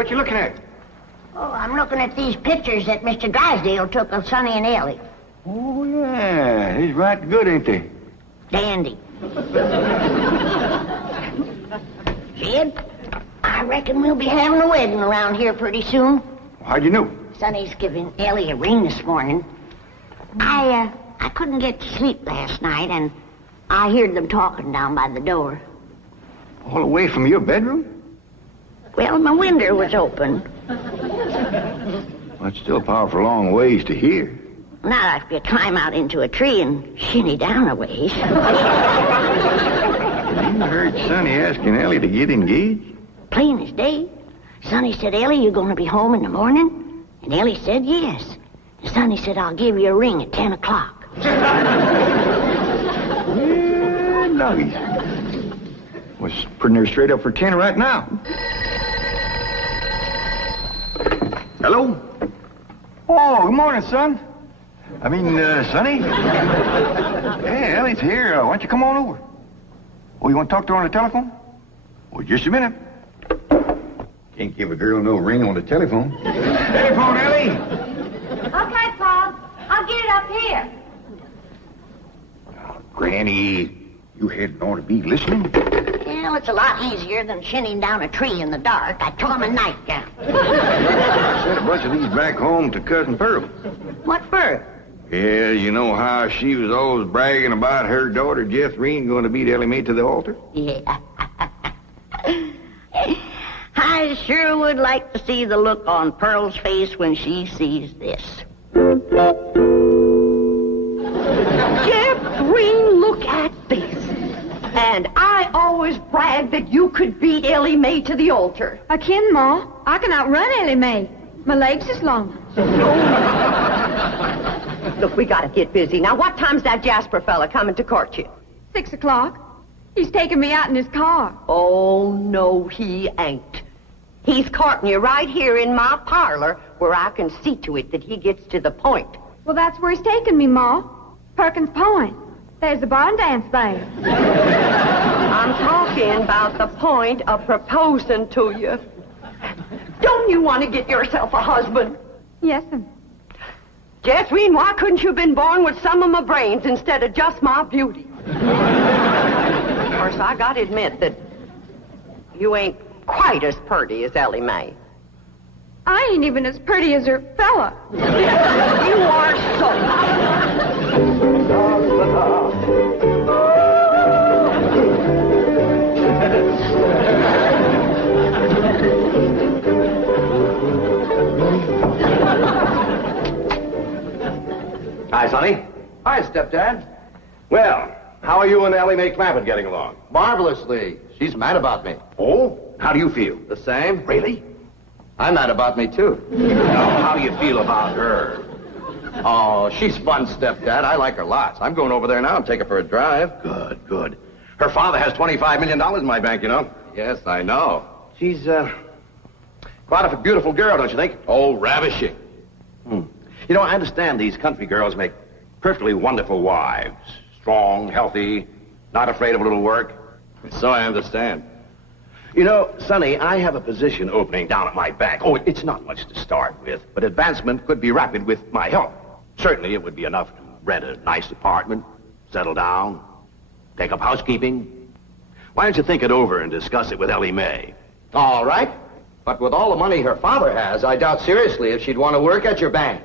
what you looking at? Oh, I'm looking at these pictures that Mr. Drysdale took of Sonny and Elly. Oh, yeah. He's right good, ain't they? Dandy. Jed, I reckon we'll be having a wedding around here pretty soon. How'd you know? Sonny's giving Elly a ring this morning. I couldn't get to sleep last night, and I heard them talking down by the door. All the way from your bedroom? Well, my window was open. That's still a powerful long ways to hear. Now if you climb out into a tree and shinny down a ways. You heard Sonny asking Elly to get engaged? Plain as day. Sonny said, Elly, you going to be home in the morning? And Elly said, yes. And Sonny said, I'll give you a ring at 10 o'clock. Yeah, nuggies. Was putting her straight up for 10 right now. Hello? Oh, good morning, son. Sonny? Hey, Elly's here. Why don't you come on over? Oh, you want to talk to her on the telephone? Well, just a minute. Can't give a girl no ring on the telephone. Telephone, Elly! Okay, Pop. I'll get it up here. Oh, Granny, you hadn't ought to be listening. Well, it's a lot easier than shinning down a tree in the dark. I took him a nightgown. I sent a bunch of these back home to Cousin Pearl. What for? Yeah, you know how she was always bragging about her daughter, Jethrine, going to beat Elly Mae to the altar? Yeah. I sure would like to see the look on Pearl's face when she sees this. Jethrine, look at this. And I always bragged that you could beat Elly Mae to the altar. I can, Ma. I can outrun Elly Mae. My legs is long. Look, we gotta get busy. Now, what time's that Jasper fella coming to court you? 6 o'clock. He's taking me out in his car. Oh, no, he ain't. He's courting you right here in my parlor where I can see to it that he gets to the point. Well, that's where he's taking me, Ma. Perkins Point. There's the barn dance there. I'm talking about the point of proposing to you. Don't you want to get yourself a husband? Yes, sir. Jethrine, why couldn't you have been born with some of my brains instead of just my beauty? Of course, I gotta admit that you ain't quite as pretty as Elly Mae. I ain't even as pretty as her fella. You are so. Hi, Sonny. Hi, Stepdad. Well, how are you and Elly Mae Clampett getting along? Marvelously. She's mad about me. Oh? How do you feel? The same? Really? I'm mad about me, too. Now, how do you feel about her? Oh, she's fun, Stepdad. I like her lots. I'm going over there now and take her for a drive. Good, good. Her father has $25 million in my bank, you know. Yes, I know. She's, quite a beautiful girl, don't you think? Oh, ravishing. You know, I understand these country girls make perfectly wonderful wives. Strong, healthy, not afraid of a little work. So I understand. You know, Sonny, I have a position opening down at my bank. Oh, it's not much to start with, but advancement could be rapid with my help. Certainly it would be enough to rent a nice apartment, settle down, take up housekeeping. Why don't you think it over and discuss it with Elly Mae? All right. But with all the money her father has, I doubt seriously if she'd want to work at your bank.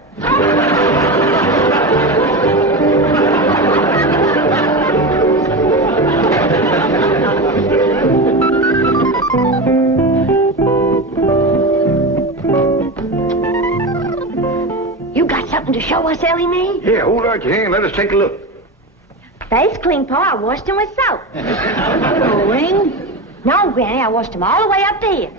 You got something to show us, Elly Mae? Yeah, hold out your hand. Let us take a look. That's clean, Pa. I washed them with soap. No ring? No, Granny, I washed them all the way up there.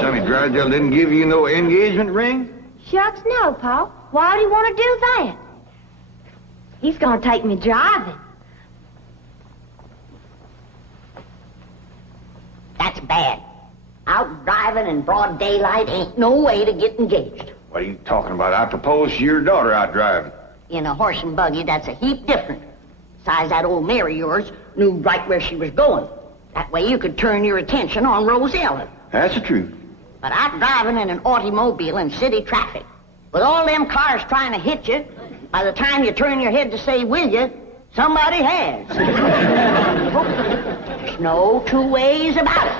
Sonny Drysdale didn't give you no engagement ring? Shucks, no, Pa. Why would he want to do that? He's going to take me driving. That's bad. Out driving in broad daylight ain't no way to get engaged. What are you talking about? I proposed to your daughter out driving. In a horse and buggy, that's a heap different. Besides, that old mare of yours knew right where she was going. That way you could turn your attention on Rosella. That's the truth. But I'm driving in an automobile in city traffic. With all them cars trying to hit you, by the time you turn your head to say, will you, somebody has. There's no two ways about it.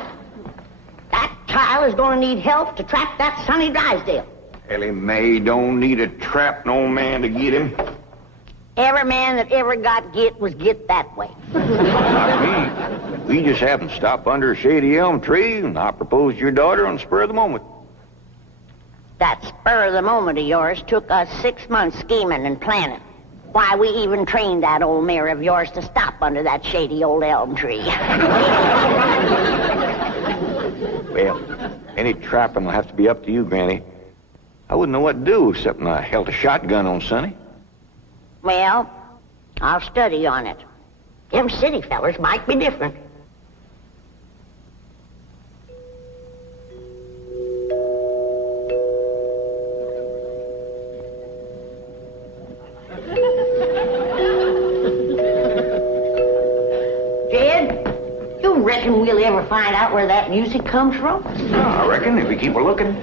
That child is going to need help to track that Sonny Drysdale. Ellie Mae don't need to trap no man to get him. Every man that ever got get was get that way. Not me. We just happened to stop under a shady elm tree, and I proposed to your daughter on the spur of the moment. That spur of the moment of yours took us 6 months scheming and planning. Why, we even trained that old mare of yours to stop under that shady old elm tree. Well, any trapping will have to be up to you, Granny. I wouldn't know what to do except I held a shotgun on Sonny. Well, I'll study on it. Them city fellers might be different. Jed, you reckon we'll ever find out where that music comes from? I reckon if we keep a looking.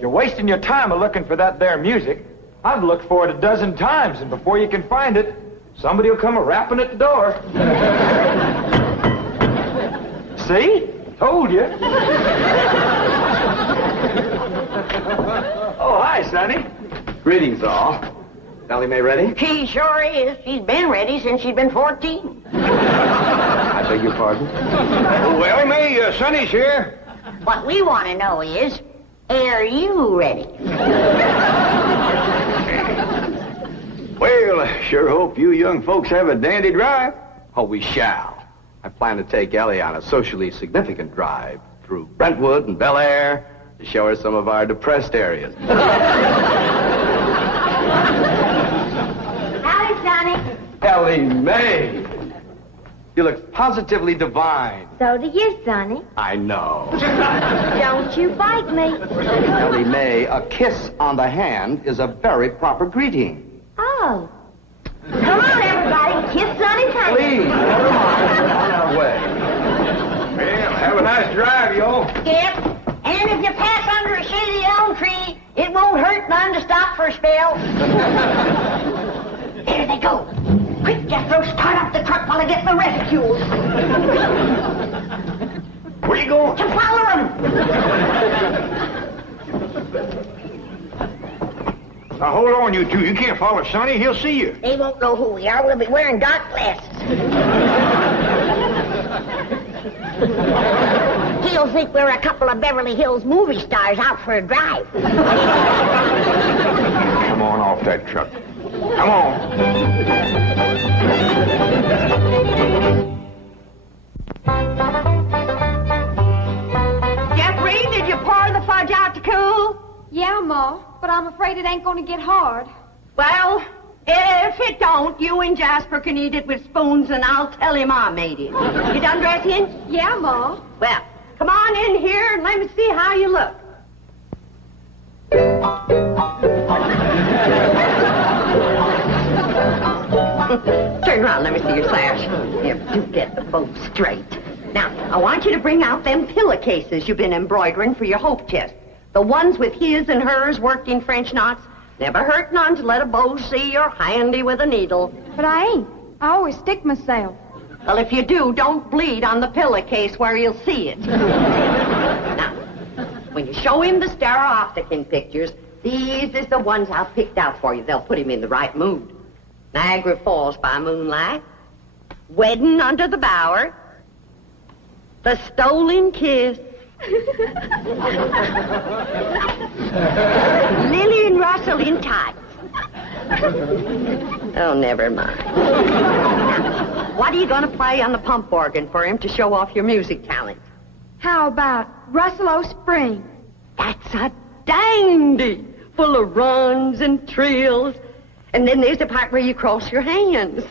You're wasting your time looking for that there music. I've looked for it a dozen times, and before you can find it, somebody will come a-rapping at the door. See? Told you. Oh, hi, Sonny. Greetings, all. Elly Mae ready? She sure is. She's been ready since she's been 14. I beg your pardon? Oh, Ellie Mae, Sonny's here. What we want to know is, are you ready? Well, I sure hope you young folks have a dandy drive. Oh, we shall. I plan to take Elly on a socially significant drive through Brentwood and Bel Air to show her some of our depressed areas. Howdy, Sonny. Elly Mae. You look positively divine. So do you, Sonny. I know. Don't you bite me. Elly Mae, a kiss on the hand is a very proper greeting. Oh. Come on, everybody. Kiss Sonny's hand. Please, never mind. We're on our way. Well, have a nice drive, y'all. Yep. And if you pass under a shady elm tree, it won't hurt none to stop for a spell. There they go. Quick, Jethro, start up the truck while I get my reticule. Where you going? To follow them. Now, hold on, you two. You can't follow Sonny. He'll see you. They won't know who we are. We'll be wearing dark glasses. He'll think we're a couple of Beverly Hills movie stars out for a drive. Come on off that truck. Come on. Jethrine, did you pour the fudge out to cool? Yeah, Ma, but I'm afraid it ain't gonna get hard. Well, if it don't, you and Jasper can eat it with spoons, and I'll tell him I made it. You done dressing? Yeah, Ma. Well, come on in here and let me see how you look. Turn around, let me see your sash. Here, do get the bow straight. Now, I want you to bring out them pillowcases you've been embroidering for your hope chest. The ones with his and hers worked in French knots. Never hurt none to let a beau see you're handy with a needle. But I ain't. I always stick myself. Well, if you do, don't bleed on the pillowcase where you'll see it. Now, when you show him the stereopticon pictures, these is the ones I've picked out for you. They'll put him in the right mood. Niagara Falls by moonlight, Wedding under the Bower, The Stolen Kiss, Lily and Russell in tights. Oh, never mind. What are you going to play on the pump organ for him to show off your music talent? How about Russell O'Spring? That's a dandy, full of runs and trills. And then there's the part where you cross your hands.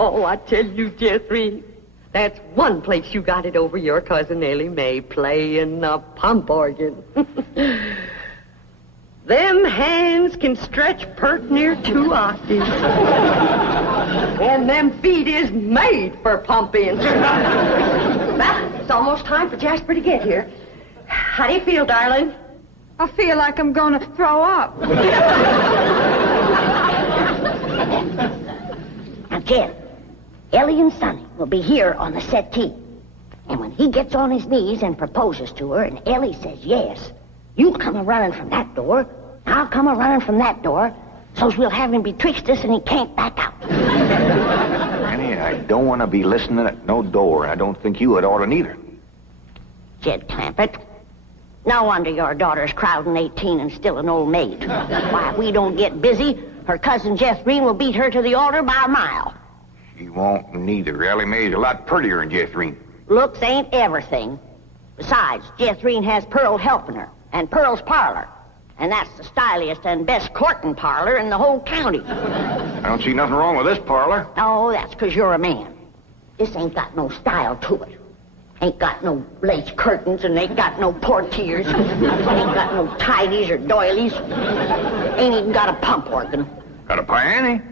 Oh, I tell you, Jethrine, that's one place you got it over your cousin Elly Mae, playing the pump organ. Them hands can stretch pert near 2 octaves. And them feet is made for pumping. Well, it's almost time for Jasper to get here. How do you feel, darling? I feel like I'm going to throw up. Now, Jen, Elly and Sonny will be here on the settee. And when he gets on his knees and proposes to her, and Elly says yes, you come a-running from that door, I'll come a-running from that door, so's we'll have him betwixt us and he can't back out. Annie, I don't want to be listening at no door. I don't think you would ought to neither. Jed Clampett, no wonder your daughter's crowding 18 and still an old maid. Why, if we don't get busy, her cousin Jethrine will beat her to the altar by a mile. She won't neither. Ellie Mae's a lot prettier than Jethrine. Looks ain't everything. Besides, Jethrine has Pearl helping her, and Pearl's parlor. And that's the styliest and best courting parlor in the whole county. I don't see nothing wrong with this parlor. Oh, that's 'cause you're a man. This ain't got no style to it. Ain't got no lace curtains and ain't got no portiers. Ain't got no tidies or doilies. Ain't even got a pump organ. Got a piano?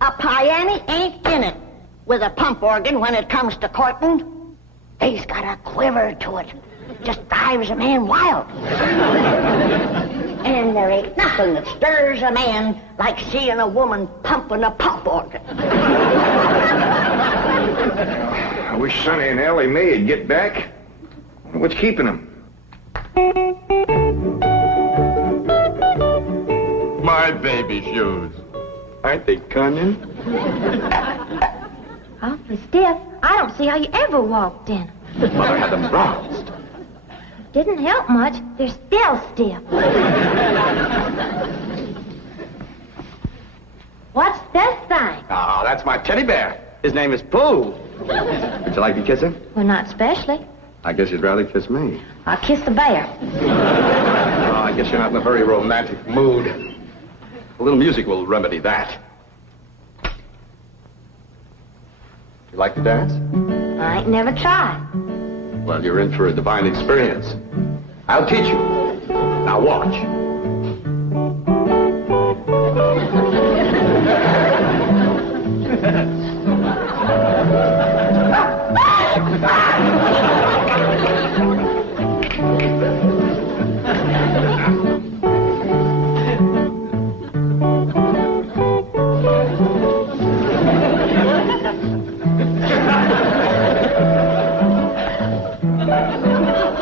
A piano ain't in it with a pump organ when it comes to courting. They's got a quiver to it. Just drives a man wild. And there ain't nothing that stirs a man like seeing a woman pumping a pump organ. I wish Sonny and Ellie Mae'd get back. What's keeping them? My baby shoes. Aren't they cunning? Awfully stiff. I don't see how you ever walked in. Mother had them bronzed. Didn't help much. They're still stiff. What's this thing? Oh, that's my teddy bear. His name is Pooh. Would you like to kiss him? Well, not especially. I guess you'd rather kiss me. I'll kiss the bear. Oh, I guess you're not in a very romantic mood. A little music will remedy that. You like to dance? I ain't never tried. Well, you're in for a divine experience. I'll teach you. Now watch.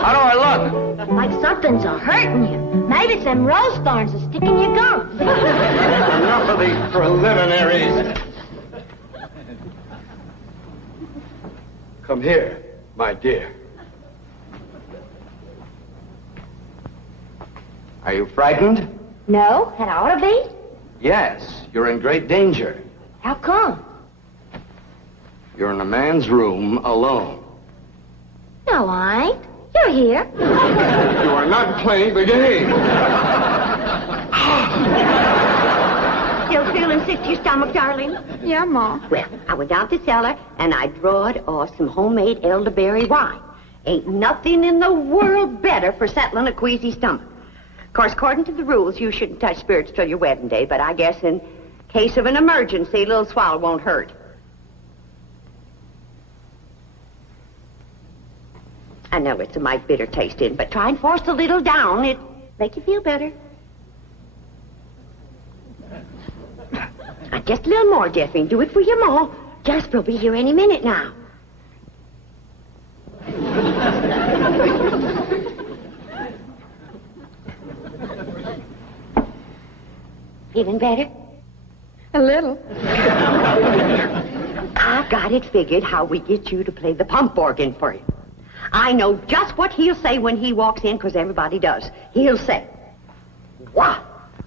How do I look? Like something's a-hurting you. Maybe it's them rose thorns are sticking your gums. Enough of these preliminaries. Come here, my dear. Are you frightened? No, that ought to be. Yes, you're in great danger. How come? You're in a man's room alone. No, I ain't. You're here. You are not playing the game. Still feeling sick to your stomach, darling? Yeah, Ma. Well, I went down to the cellar and I drawed off some homemade elderberry wine. Ain't nothing in the world better for settling a queasy stomach. Of course, according to the rules, you shouldn't touch spirits till your wedding day, but I guess in case of an emergency, a little swallow won't hurt. I know it's a mite bitter tasting, but try and force a little down. It'll make you feel better. Just a little more, Jethrine. Do it for your ma. Jasper will be here any minute now. Feeling better? A little. I've got it figured how we get you to play the pump organ for him. I know just what he'll say when he walks in, because everybody does. He'll say, "Why,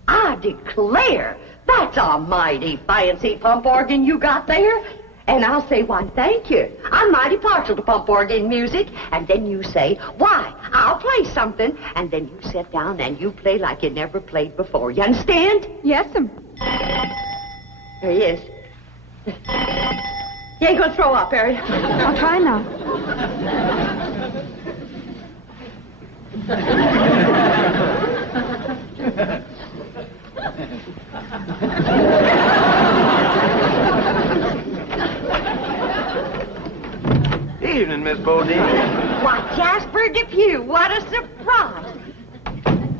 I declare, that's a mighty fancy pump organ you got there." And I'll say, "Why, thank you. I'm mighty partial to pump organ music." And then you say, "Why, I'll play something." And then you sit down and you play like you never played before. You understand? Yes'm. There he is. You ain't gonna throw up, are you? I'll try now. Evening, Miss Bodine. Why, Jasper Depew, what a surprise.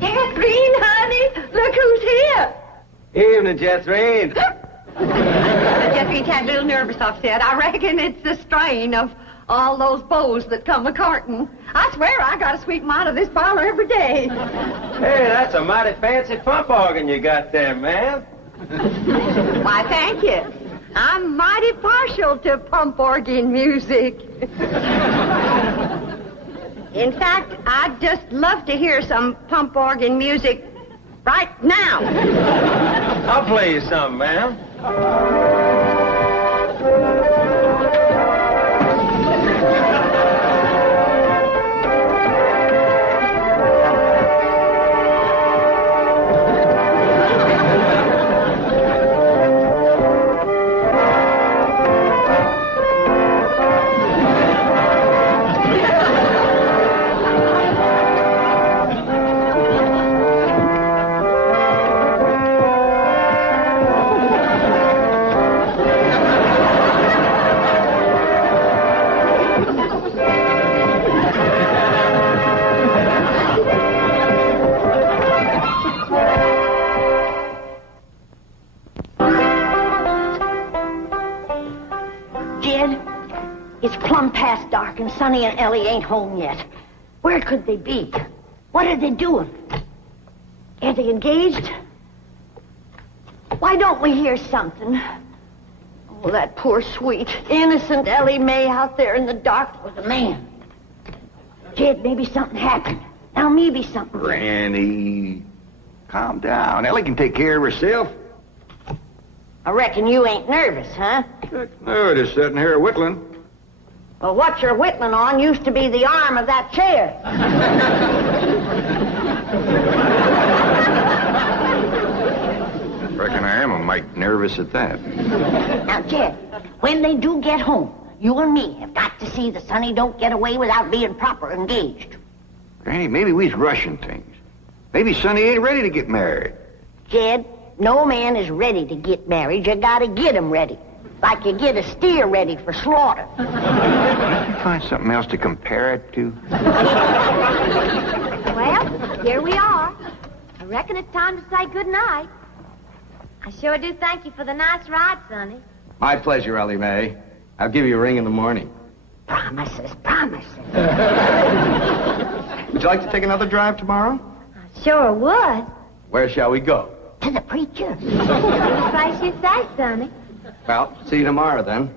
Jethrine, honey, look who's here. Evening, Jethrine. Jeffrey's had a little nervous upset. I reckon it's the strain of all those bows that come a-courting. I swear I gotta sweep them out of this parlor every day. Hey, that's a mighty fancy pump organ you got there, ma'am. Why, thank you. I'm mighty partial to pump organ music. In fact, I'd just love to hear some pump organ music right now. I'll play you some, ma'am. And Sonny and Elly ain't home yet. Where could they be? What are they doing? Are they engaged? Why don't we hear something? Oh, that poor, sweet, innocent Elly May out there in the dark with a man. Jed, maybe something happened. Now maybe something. Granny, calm down. Elly can take care of herself. I reckon you ain't nervous, huh? No, just sitting here whittling. Well, what you're whittling on used to be the arm of that chair. Reckon I am a mite nervous at that. Now, Jed, when they do get home, you and me have got to see that Sonny don't get away without being proper engaged. Granny, maybe we's rushing things. Maybe Sonny ain't ready to get married. Jed, no man is ready to get married. You gotta get him ready. Like you get a steer ready for slaughter. Can't you find something else to compare it to? Well, here we are. I reckon it's time to say good night. I sure do thank you for the nice ride, Sonny. My pleasure, Elly May. I'll give you a ring in the morning. Promises, promises. Would you like to take another drive tomorrow? I sure would. Where shall we go? To the preacher. Any place you say, Sonny. Well, see you tomorrow, then.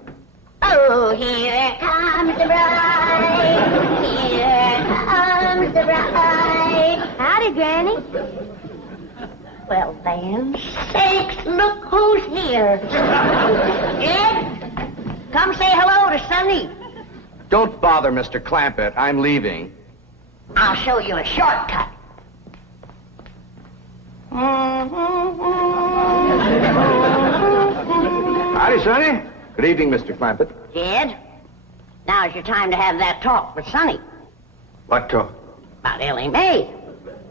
Oh, here comes the bride. Here comes the bride. Howdy, Granny. Well, then, sakes, look who's here. Ed, come say hello to Sonny. Don't bother, Mr. Clampett. I'm leaving. I'll show you a shortcut. Howdy, Sonny. Good evening, Mr. Clampett. Jed, now's your time to have that talk with Sonny. What talk? About Elly May.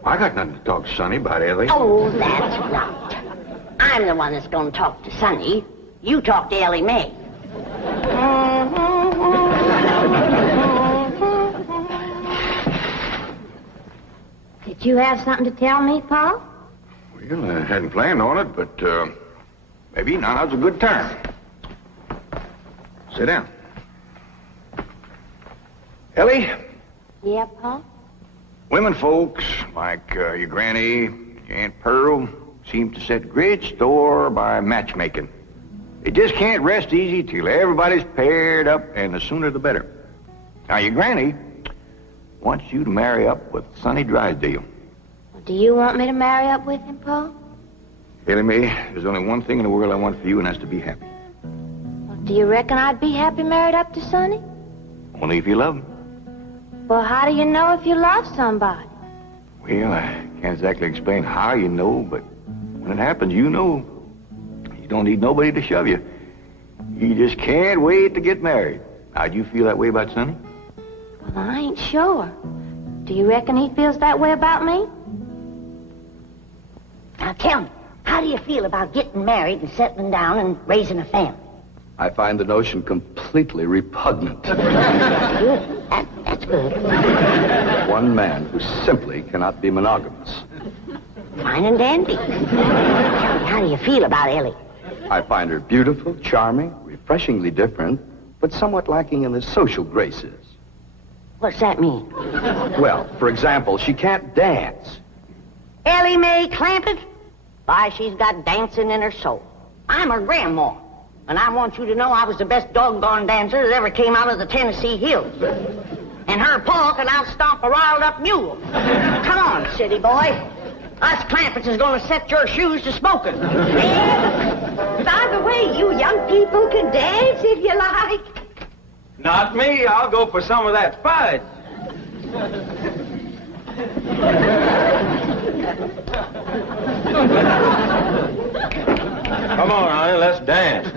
I got nothing to talk to Sonny about, Elly. Oh, that's right. I'm the one that's going to talk to Sonny. You talk to Elly May. Did you have something to tell me, Paul? Well, I hadn't planned on it, but maybe now's a good time. Sit down. Elly, Yeah, Paul? women folks like your granny, your Aunt Pearl, seem to set great store by matchmaking. They just can't rest easy till everybody's paired up, and the sooner the better. Now, your granny wants you to marry up with Sonny Drysdale. Well, do you want me to marry up with him, Paul? Elly May, there's only one thing in the world I want for you, and that's to be happy. Well, do you reckon I'd be happy married up to Sonny? Only if you love him. Well, how do you know if you love somebody? Well, I can't exactly explain how you know, but when it happens, you know. You don't need nobody to shove you. You just can't wait to get married. How'd you feel that way about Sonny? Well, I ain't sure. Do you reckon he feels that way about me? Now tell me, how do you feel about getting married and settling down and raising a family? I find the notion completely repugnant. Good. That's good. One man who simply cannot be monogamous. Fine and dandy. Tell me, how do you feel about Elly? I find her beautiful, charming, refreshingly different, but somewhat lacking in the social graces. What's that mean? Well, for example, she can't dance. Elly Mae Clampett? Why, she's got dancing in her soul. I'm her grandma, and I want you to know I was the best doggone dancer that ever came out of the Tennessee hills. And her pa can outstomp a riled-up mule. Come on, city boy. Us Clampetts is going to set your shoes to smoking. By the way, you young people can dance if you like. Not me. I'll go for some of that fudge. Come on, honey, let's dance.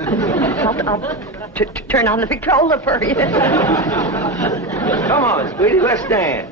I'll turn on the Victrola for you. Come on, sweetie, let's dance.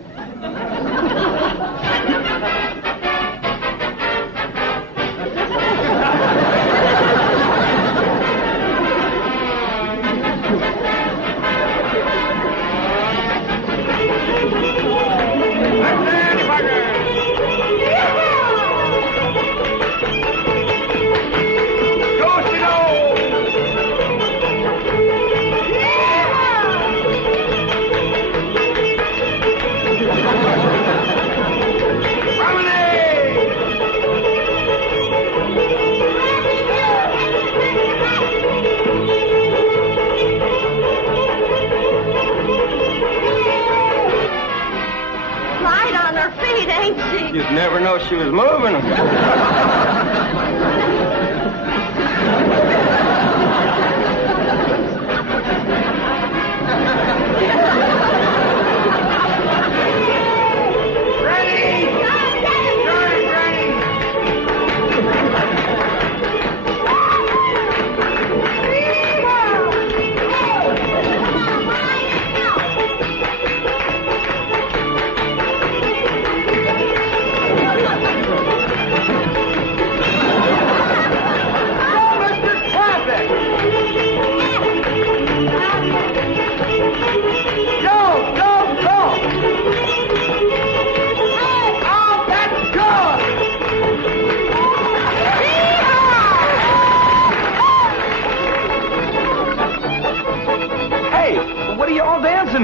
You'd never know she was moving them.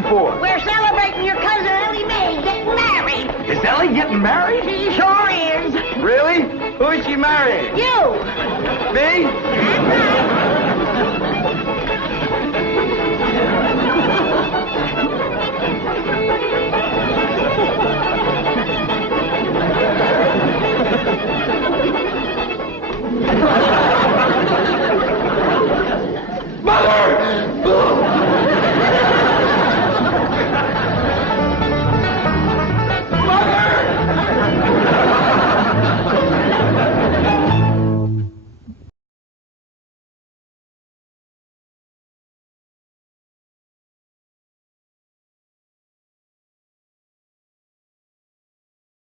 For? We're celebrating your cousin Elly Mae getting married. Is Elly getting married? She sure is. Really? Who is she marrying? You. Me? That's right.